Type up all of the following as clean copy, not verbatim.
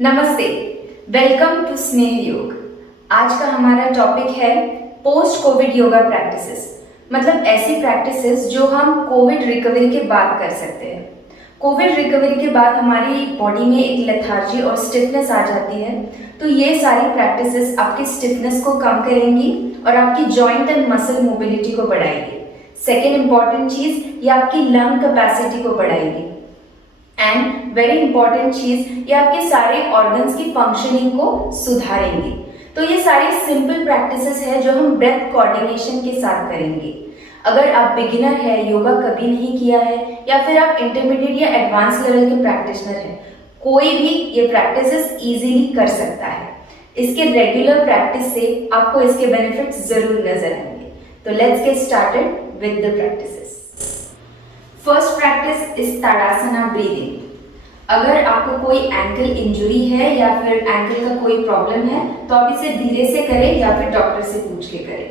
नमस्ते, welcome to स्नेह योग। आज का हमारा टॉपिक है पोस्ट कोविड योगा प्रैक्टिसेस, मतलब ऐसी प्रैक्टिसेस जो हम कोविड रिकवरी के बाद कर सकते हैं। कोविड रिकवरी के बाद हमारी बॉडी में एक लेथार्जी और स्टिफनेस आ जाती है, तो ये सारी प्रैक्टिसेस आपकी स्टिफनेस को कम करेंगी और आपकी जॉइंट एंड मसल मोबिलिटी को बढ़ाएगी। सेकेंड इंपॉर्टेंट चीज, ये आपकी लंग कैपेसिटी को बढ़ाएगी। एंड वेरी इंपॉर्टेंट चीज, ये आपके सारे ऑर्गन्स की फंक्शनिंग को सुधारेंगी। तो ये सारी सिंपल प्रैक्टिसेस है जो हम ब्रेथ कोऑर्डिनेशन के साथ करेंगे। अगर आप बिगिनर है, योगा कभी नहीं किया है, या फिर आप इंटरमीडिएट या एडवांस लेवल के प्रैक्टिशनर हैं, कोई भी ये प्रैक्टिसेस इजीली कर सकता है। इसके रेगुलर प्रैक्टिस से आपको इसके बेनिफिट्स जरूर नजर आएंगे। तो let's get started with the practices. First practice is Tadasana breathing. अगर आपको कोई एंकल इंजरी है या फिर एंकल का कोई प्रॉब्लम है तो आप इसे धीरे से करें या फिर डॉक्टर से पूछ के करें।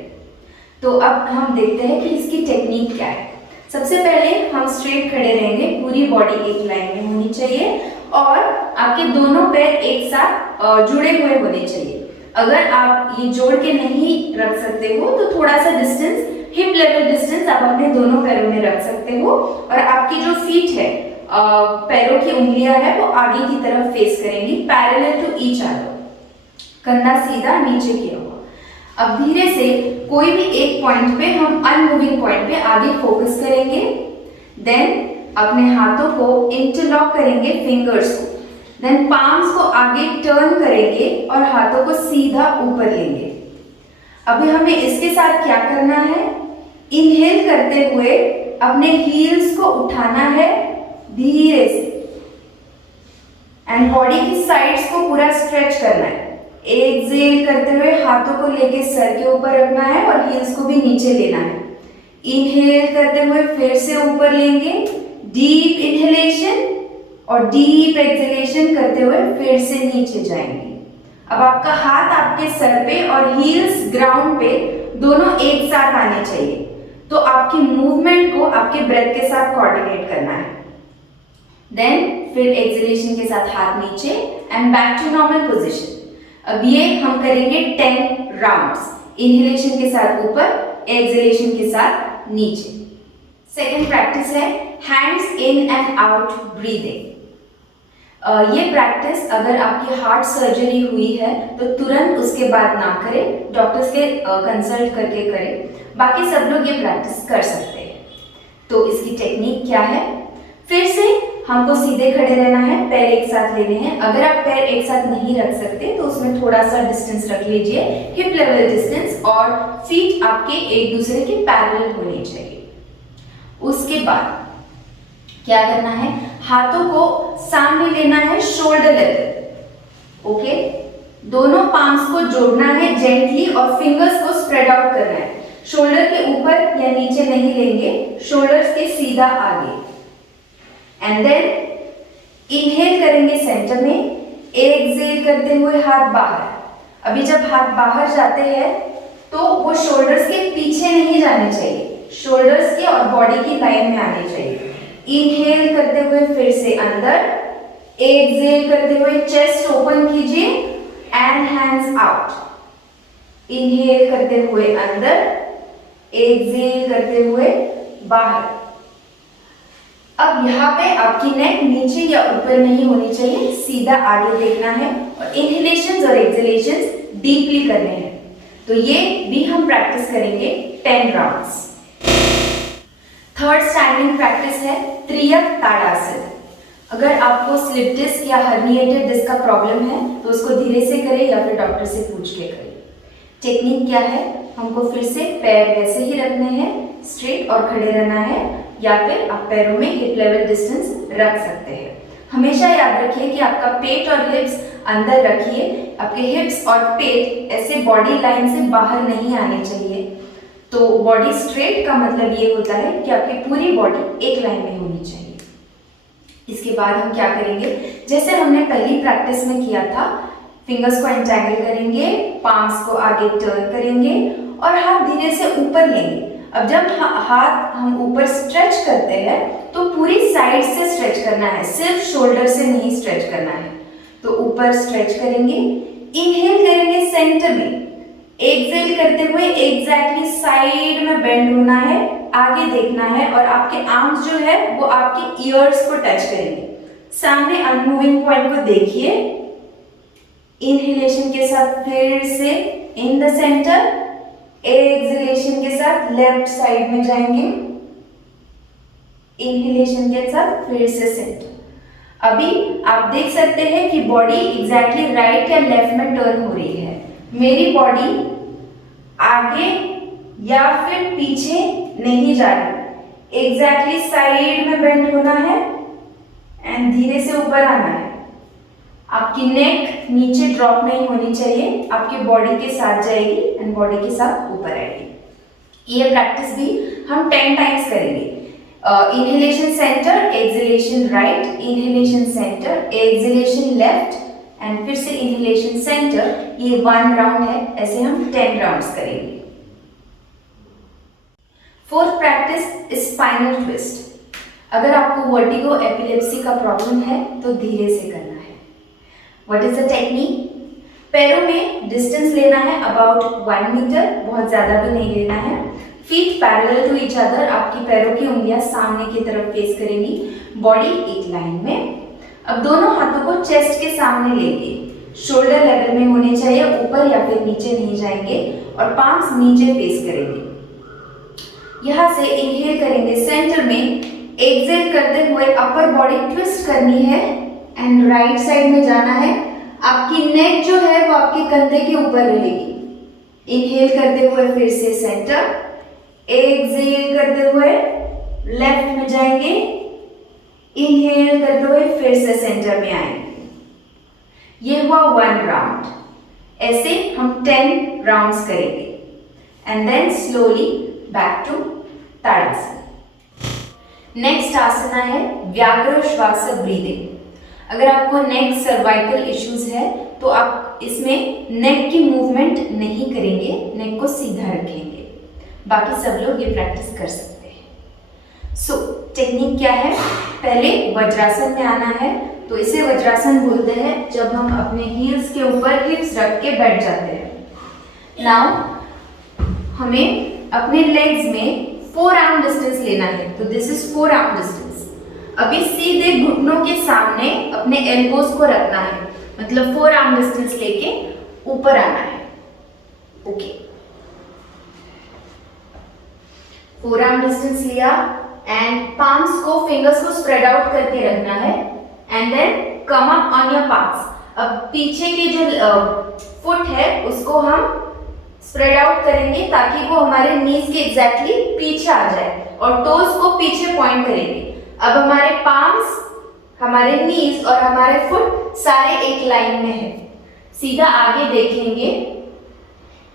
तो अब हम देखते हैं कि इसकी टेक्निक क्या है। सबसे पहले हम स्ट्रेट खड़े रहेंगे, पूरी बॉडी एक लाइन में होनी चाहिए और आपके दोनों पैर एक साथ जुड़े हुए होने चाहिए। अगर आप ये जोड़ के नहीं रख सकते हो तो थोड़ा सा डिस्टेंस, हिप लेवल डिस्टेंस आप अपने दोनों पैरों में रख सकते हो और आपकी जो फीट है, पैरों की उंगलियां है, वो आगे की तरफ फेस करेंगी, पैरेलल टू ईच अदर, कंधा सीधा नीचे किया हुआ। अब धीरे से कोई भी एक पॉइंट पे, हम अनमूविंग पॉइंट पे आगे फोकस करेंगे। देन अपने हाथों को इंटरलॉक करेंगे, फिंगर्स को, देन पाम्स को आगे टर्न करेंगे और हाथों को सीधा ऊपर लेंगे। अभी हमें इसके साथ क्या करना है, इनहेल करते हुए अपने हील्स को उठाना है धीरे से एंड बॉडी की साइड्स को पूरा स्ट्रेच करना है। एक्सहेल करते हुए हाथों को लेके सर के ऊपर रखना है और हील्स को भी नीचे लेना है। इनहेल करते हुए फिर से ऊपर लेंगे, डीप इनहेलेशन और डीप एक्सहेलेशन करते हुए फिर से नीचे जाएंगे। अब आपका हाथ आपके सर पे और हील्स ग्राउंड पे दोनों एक साथ आने चाहिए। तो आपकी मूवमेंट को आपके ब्रेथ के साथ कोऑर्डिनेट करना है। देन फिर एक्सहेलेशन के साथ हाथ नीचे and back to normal position. अब ये हम करेंगे 10 राउंड्स, इनहेलेशन के साथ ऊपर, एक्सहेलेशन के साथ नीचे। सेकेंड प्रैक्टिस है hands in and out breathing. ये प्रैक्टिस अगर आपकी हार्ट सर्जरी हुई है तो तुरंत उसके बाद ना करें, डॉक्टर से कंसल्ट करके करें। बाकी सब लोग ये प्रैक्टिस कर सकते हैं। तो इसकी टेक्निक क्या है, फिर से हमको सीधे खड़े रहना है, पैर एक साथ लेने हैं। अगर आप पैर एक साथ नहीं रख सकते तो उसमें थोड़ा सा डिस्टेंस रख लीजिए, हिप लेवल डिस्टेंस, और फीट आपके एक दूसरे के पैरेलल होने चाहिए। उसके बाद क्या करना है, हाथों को सामने लेना है, शोल्डर लेवल, ओके। दोनों पाम्स को जोड़ना है जेंटली और फिंगर्स को स्प्रेड आउट करना है। शोल्डर के ऊपर या नीचे नहीं लेंगे, शोल्डर्स के सीधा आगे। एंड देन इनहेल करेंगे सेंटर में, एक्सहेल करते हुए हाथ बाहर। अभी जब हाथ बाहर जाते हैं तो वो शोल्डर्स के पीछे नहीं जाने चाहिए, शोल्डर्स के और बॉडी की लाइन में आने चाहिए। इनहेल करते हुए फिर से अंदर, एक्सहेल करते हुए चेस्ट ओपन कीजिए एंड हैंड्स आउट। इनहेल करते हुए अंदर, एक्सहेल करते हुए बाहर। अब यहाँ पे आपकी नेक नीचे या ऊपर नहीं होनी चाहिए, सीधा आगे देखना है और इनहेलेशंस और एक्सहेलेशंस डीपली करने हैं। तो ये भी हम प्रैक्टिस करेंगे 10 राउंड्स। थर्ड स्टैंडिंग प्रैक्टिस है त्रियक ताड़ासन। अगर आपको स्लिप डिस्क या हर्निएटेड डिस्क का प्रॉब्लम है तो उसको धीरे से करें या फिर डॉक्टर से पूछ के करें। टेक्निक क्या है, हमको फिर से पैर वैसे ही रखने हैं, स्ट्रेट और खड़े रहना है, या फिर आप पैरों में हिप लेवल डिस्टेंस रख सकते हैं। हमेशा याद रखिए कि आपका पेट और हिप्स अंदर रखिए, आपके हिप्स और पेट ऐसे बॉडी लाइन से बाहर नहीं आने चाहिए। तो बॉडी स्ट्रेट का मतलब ये होता है कि आपकी पूरी बॉडी एक लाइन में होनी चाहिए। इसके बाद हम क्या करेंगे, जैसे हमने पहली प्रैक्टिस में किया था, फिंगर्स को एंटेंगल करेंगे, पाम्स को आगे टर्न करेंगे और हाथ धीरे से ऊपर लेंगे। अब जब हाथ हम ऊपर स्ट्रेच करते हैं तो पूरी साइड से स्ट्रेच करना है, सिर्फ शोल्डर से नहीं स्ट्रेच करना है। तो ऊपर स्ट्रेच करेंगे, इनहेल करेंगे सेंटर में, एक्सहेल करते हुए एग्जैक्टली साइड में बेंड होना है, आगे देखना है और आपके आर्म्स जो है वो आपके ईयर्स को टच करेंगे। सामने अनमूविंग पॉइंट को देखिए। इनहेलेशन के साथ फिर से इन द सेंटर, एक्सहेलेशन के साथ लेफ्ट साइड में जाएंगे, इनहेलेशन के साथ फिर से सेंटर। अभी आप देख सकते हैं कि बॉडी एग्जैक्टली राइट या लेफ्ट में टर्न हो रही है। मेरी बॉडी आगे या फिर पीछे नहीं जा रही, एग्जैक्टली साइड में बेंड होना है एंड धीरे से ऊपर आना है। आपकी नेक नीचे ड्रॉप नहीं होनी चाहिए, आपकी बॉडी के साथ जाएगी एंड बॉडी के साथ ऊपर आएगी। ये प्रैक्टिस भी हम 10 टाइम्स करेंगे। Inhalation centre, exhalation right, inhalation centre, exhalation left and फिर से इनहेलेशन सेंटर। ये 1 राउंड है, ऐसे हम 10 राउंड्स करेंगे। Fourth practice spinal twist. अगर आपको वर्टिगो, एपिलेप्सी का प्रॉब्लम है तो धीरे से करना है। What is the technique? पैरों में डिस्टेंस लेना है अबाउट 1 मीटर, बहुत ज्यादा भी नहीं लेना है। Feet parallel to each other, आपकी पैरों की उंगलियां सामने की तरफ फेस करेंगी, बॉडी एक लाइन में। अब दोनों हाथों को चेस्ट के सामने लेंगे, शोल्डर लेवल में होने चाहिए, ऊपर या फिर नीचे नहीं जाएंगे और पाम्स नीचे फेस करेंगे। यहां से इनहेल करेंगे सेंटर में, एक्सहेल करते हुए अपर बॉडी ट्विस्ट करनी है एंड राइट साइड में जाना है। आपकी नेक जो है वो आपके कंधे के ऊपर रहेगी। इनहेल करते हुए फिर से सेंटर, एक्सहेल करते हुए लेफ्ट में जाएंगे, इनहेल करते हुए फिर से सेंटर में आएंगे। ये हुआ 1 राउंड। ऐसे हम 10 राउंड्स करेंगे and then slowly back to Tadasana. Next asana है व्याघ्र श्वास ब्रीदिंग। अगर आपको नेक सर्वाइकल इश्यूज है तो आप इसमें नेक की मूवमेंट नहीं करेंगे, नेक को सीधा रखेंगे। बाकी सब लोग ये प्रैक्टिस कर सकते हैं। सो टेक्निक क्या है? पहले वज्रासन में आना है, तो इसे वज्रासन बोलते हैं जब हम अपने हील्स के ऊपर हिप्स रख के बैठ जाते हैं। नाउ हमें अपने लेग्स में 4 आर्म डिस्टेंस लेना है, तो दिस इज 4 आर्म डिस्टेंस। अभी सीधे घुटनों के सामने अपने एल्बोज को रखना है, मतलब 4 आर्म डिस्टेंस लेके ऊपर आना है। ओके, 4 आर्म डिस्टेंस लिया एंड पाम्स को, फिंगर्स को स्प्रेड आउट करके रखना है and then come up on your palms. अब पीछे की जो फुट है उसको हम स्प्रेड आउट करेंगे ताकि वो हमारे नीज के एग्जैक्टली पीछे आ जाए और टोज को पीछे पॉइंट करेंगे। अब हमारे पाम्स, हमारे नीज और हमारे फुट सारे एक लाइन में है। सीधा आगे देखेंगे।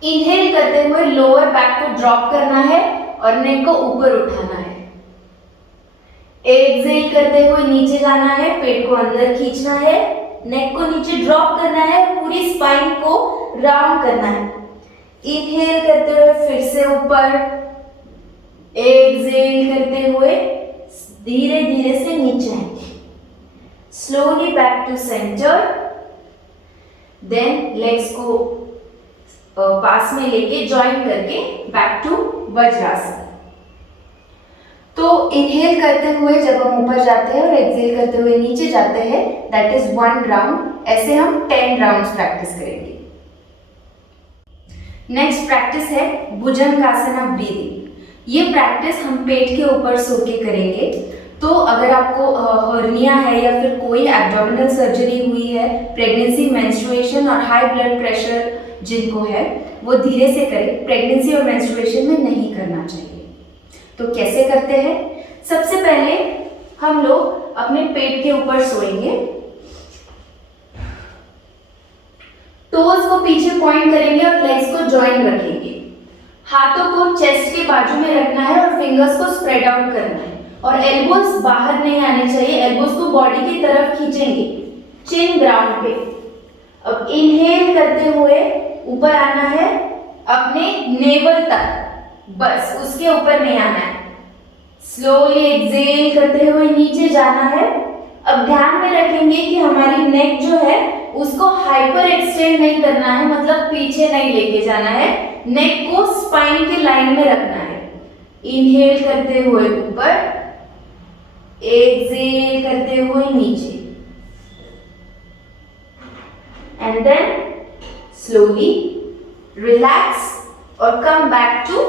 इनहेल करते हुए लोअर बैक को ड्रॉप करना है और नेक को ऊपर उठाना है। एक्सहेल करते हुए नीचे जाना है, पेट को अंदर खींचना है, नेक को नीचे ड्रॉप करना है, पूरी स्पाइन को राउंड करना है। इनहेल करते हुए फिर से ऊपर, एक्सहेल करते हुए धीरे धीरे से नीचे आएंगे। Slowly back to centre, then legs को पास में लेके ज्वाइन करके बैक टू वज्रासन। तो इनहेल करते हुए जब हम ऊपर जाते हैं और एक्सहेल करते हुए नीचे जाते हैं, दैट इज 1 राउंड। ऐसे हम 10 राउंड्स प्रैक्टिस करेंगे। नेक्स्ट प्रैक्टिस है भुजंगासना ब्रीदिंग। ये प्रैक्टिस हम पेट के ऊपर सो के करेंगे। तो अगर आपको हर्निया है या फिर कोई एब्डोमिनल सर्जरी हुई है, प्रेगनेंसी, मेंस्ट्रुएशन और हाई ब्लड प्रेशर जिनको है वो धीरे से करें। प्रेगनेंसी और मेंस्ट्रुएशन में नहीं करना चाहिए। तो कैसे करते हैं? सबसे पहले हम लोग अपने पेट के ऊपर सोएंगे, टोज को पीछे पॉइंट करेंगे और लेग्स को ज्वाइन रखेंगे। हाथों को चेस्ट के बाजू में रखना है और फिंगर्स को स्प्रेड आउट करना है और एल्बोज बाहर नहीं आने चाहिए। एल्बोज को बॉडी की तरफ खींचेंगे, चिन ग्राउंड पे। अब इनहेल करते हुए ऊपर आना है अपने नेवल तक, बस उसके ऊपर नहीं आना है। स्लोली एक्सहेल करते हुए नीचे जाना है अब ध्यान में रखेंगे कि हमारी नेक जो है उसको हाइपर एक्सटेंड नहीं करना है, मतलब पीछे नहीं लेके जाना है, नेक को स्पाइन के लाइन में रखना है। इनहेल करते हुए ऊपर, एक्सहेल करते हुए नीचे, एंड देन स्लोली रिलैक्स और कम बैक टू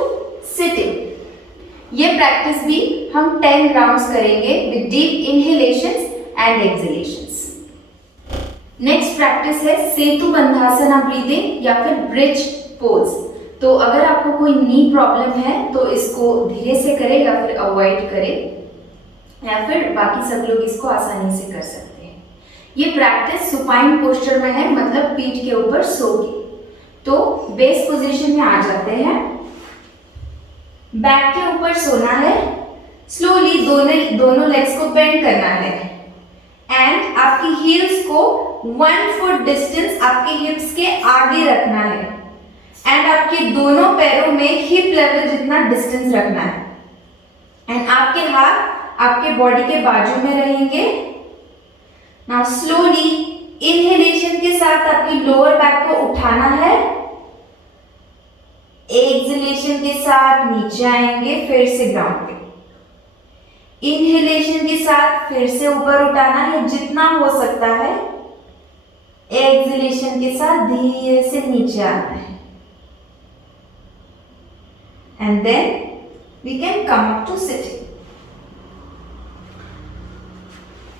सिटिंग। ये प्रैक्टिस भी हम 10 राउंड्स करेंगे with deep inhalations and exhalations. Next practice है सेतु बंधासना ब्रीदिंग या फिर ब्रिज पोज। तो अगर आपको कोई नी प्रॉब्लम है तो इसको धीरे से करें या फिर अवॉइड करें, या फिर बाकी सब लोग इसको आसानी से कर सकते हैं। ये प्रैक्टिस सुपाइन पोस्चर में है, मतलब पीठ के ऊपर सो के। तो बेस पोजीशन में आ जाते हैं, बैक के ऊपर सोना है, स्लोली दोनों लेग्स को बेंड करना है एंड आपकी हील्स को 1 फुट डिस्टेंस आपके हिप्स के आगे रखना है एंड आपके दोनों पैरों में हिप लेवल जितना डिस्टेंस रखना है एंड आपके हाथ आपके बॉडी के बाजू में रहेंगे। नाउ स्लोली इनहेलेशन के साथ आपकी लोअर बैक को उठाना है, एक्सहेलेशन के साथ नीचे आएंगे, फिर से ग्राउंड पे। इनहेलेशन के साथ फिर से ऊपर उठाना है जितना हो सकता है, एक्सहेलेशन के साथ धीरे से नीचे आना है and then we can come up to sitting.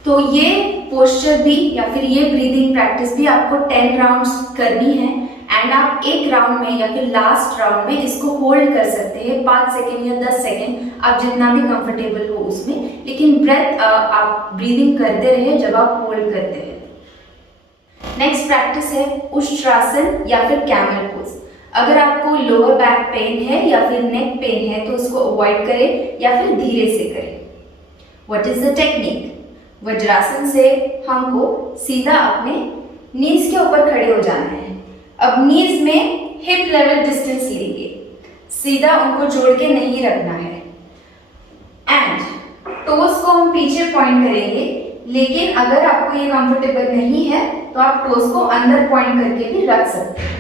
तो ये पोस्चर भी या फिर ये ब्रीदिंग प्रैक्टिस भी आपको 10 राउंड्स करनी है एंड आप एक राउंड में या फिर लास्ट राउंड में इसको होल्ड कर सकते हैं 5 सेकेंड या 10 सेकेंड, आप जितना भी कंफर्टेबल हो उसमें, लेकिन ब्रेथ आप ब्रीदिंग करते रहे जब आप होल्ड करते हैं। नेक्स्ट प्रैक्टिस है उष्ट्रासन या फिर कैमल पोज। अगर आपको लोअर बैक पेन है या फिर नेक पेन है तो उसको अवॉइड करें या फिर धीरे से करें। What is the technique? Vajrasana से हमको सीधा अपने नीज के ऊपर खड़े हो जाना है। अब नीज में हिप लेवल डिस्टेंस लेंगे, सीधा उनको जोड़ के नहीं रखना है एंड टोस को हम पीछे पॉइंट करेंगे, लेकिन अगर आपको ये कंफर्टेबल नहीं है तो आप टोस को अंदर पॉइंट करके भी रख सकते हैं।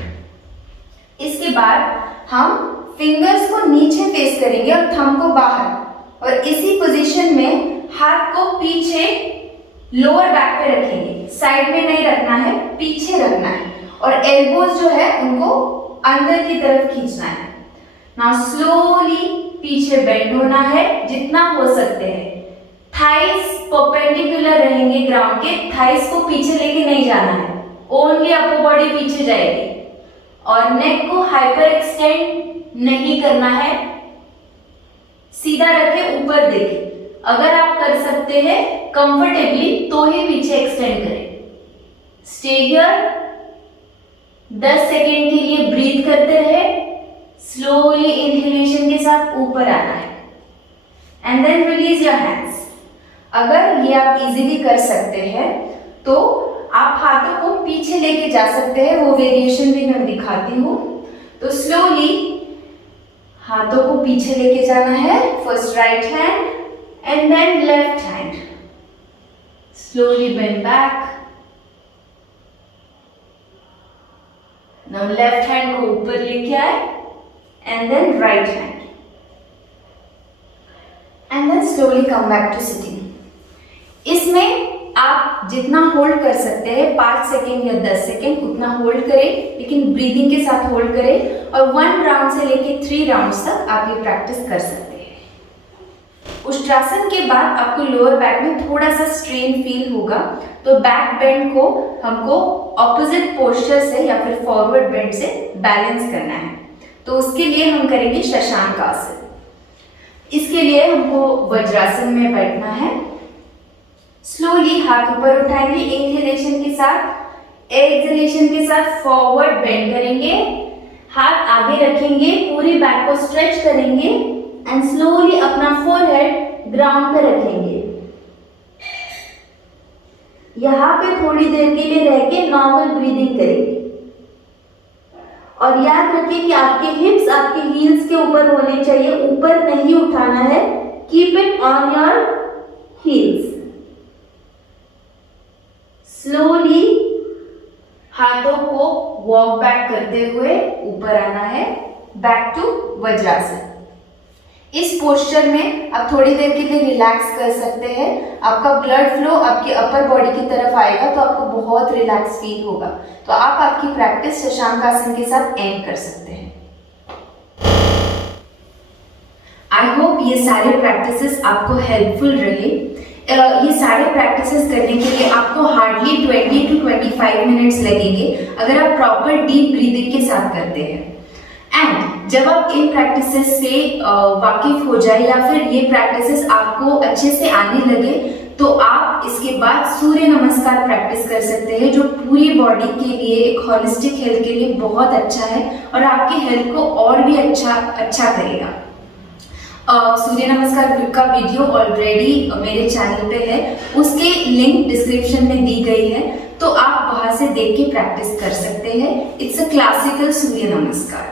इसके बाद हम फिंगर्स को नीचे फेस करेंगे और थंब को बाहर, और इसी पोजीशन में हाथ को पीछे लोअर बैक पे रखेंगे, साइड में नहीं रखना है, पीछे रखना है और एल्बोज जो है उनको अंदर की तरफ खींचना है। नाउ स्लोली पीछे बेंड होना है जितना हो सकते हैं, थाइस परपेंडिकुलर रहेंगे ग्राउंड के, थाइस को पीछे लेके नहीं जाना है, ओनली अपर बॉडी पीछे जाएगी और नेक को हाइपर एक्सटेंड नहीं करना है, सीधा रखे ऊपर देखे। अगर आप कर सकते हैं कंफर्टेबली तो ही पीछे एक्सटेंड करें। स्टे हियर, 10 सेकेंड के लिए ब्रीथ करते रहे, स्लोली इनहेलेशन के साथ ऊपर आना है and then release your hands. अगर ये आप इजीली कर सकते हैं तो आप हाथों को पीछे लेके जा सकते हैं, वो वेरिएशन भी मैं दिखाती हूँ। तो स्लोली हाथों को पीछे लेके जाना है, first right hand and then left hand, slowly bend back. Now left hand को ऊपर लेके आए and then right hand and then slowly come back to sitting. इसमें आप जितना होल्ड कर सकते हैं 5 सेकेंड या 10 सेकेंड उतना होल्ड करें, लेकिन ब्रीदिंग के साथ होल्ड करें और 1 राउंड से लेके 3 राउंड्स तक आप ये प्रैक्टिस कर सकते हैं। उष्ट्रासन के बाद आपको लोअर बैक में थोड़ा सा स्ट्रेन फील होगा, तो बैक बेंड को हमको ऑपोजिट पोस्चर से या फिर फॉरवर्ड बेंड से बैलेंस करना है। तो उसके लिए हम करेंगे शशांक आसन। इसके लिए हमको वज्रासन में बैठना है, स्लोली हाथ ऊपर उठाएंगे इनहेलेशन के साथ, एक्सहेलेशन के साथ फॉरवर्ड बेंड करेंगे, हाथ आगे रखेंगे, पूरी बैक को स्ट्रेच करेंगे एंड स्लोली अपना फोरहेड ग्राउंड पे रखेंगे। यहाँ पे थोड़ी देर के लिए रह के नॉर्मल ब्रीदिंग करेंगे और याद रखिए कि आपके हिप्स आपके हील्स के ऊपर होने चाहिए, ऊपर नहीं उठाना है। Keep it on your heels. Slowly हाथों को वॉक बैक करते हुए ऊपर आना है, बैक टू वज्रासन। इस पोस्चर में आप थोड़ी देर के लिए रिलैक्स कर सकते हैं। आपका ब्लड फ्लो आपकी अपर बॉडी की तरफ आएगा तो आपको बहुत रिलैक्स फील होगा। तो आप आपकी प्रैक्टिस शशांक आसन के साथ एंड कर सकते हैं। आई होप ये सारे प्रैक्टिसेस आपको हेल्पफुल रहे। ये सारे प्रैक्टिसेस करने के लिए आपको हार्डली 20 to 25 मिनट्स लगेंगे अगर आप प्रॉपर डीप ब्रीदिंग के साथ करते हैं। एंड जब आप इन प्रैक्टिसेस से वाकिफ हो जाए या फिर ये प्रैक्टिसेस आपको अच्छे से आने लगे तो आप इसके बाद सूर्य नमस्कार प्रैक्टिस कर सकते हैं, जो पूरी बॉडी के लिए एक होलिस्टिक हेल्थ के लिए बहुत अच्छा है और आपकी हेल्थ को और भी अच्छा करेगा। सूर्य नमस्कार का वीडियो ऑलरेडी मेरे चैनल पे है, उसके लिंक डिस्क्रिप्शन में दी गई है, तो आप वहां से देख के प्रैक्टिस कर सकते हैं। It's a classical Surya Namaskar.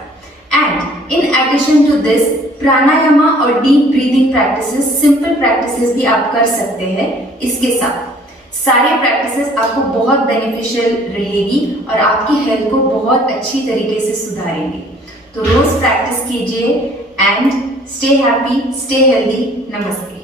And in addition to this pranayama और deep breathing practices, simple practices भी आप कर सकते हैं। इसके साथ सारे प्रैक्टिसेस आपको बहुत बेनिफिशियल रहेगी और आपकी हेल्थ को बहुत अच्छी तरीके से सुधारेंगी। तो रोज प्रैक्टिस कीजिए and stay happy, stay healthy. Namaste.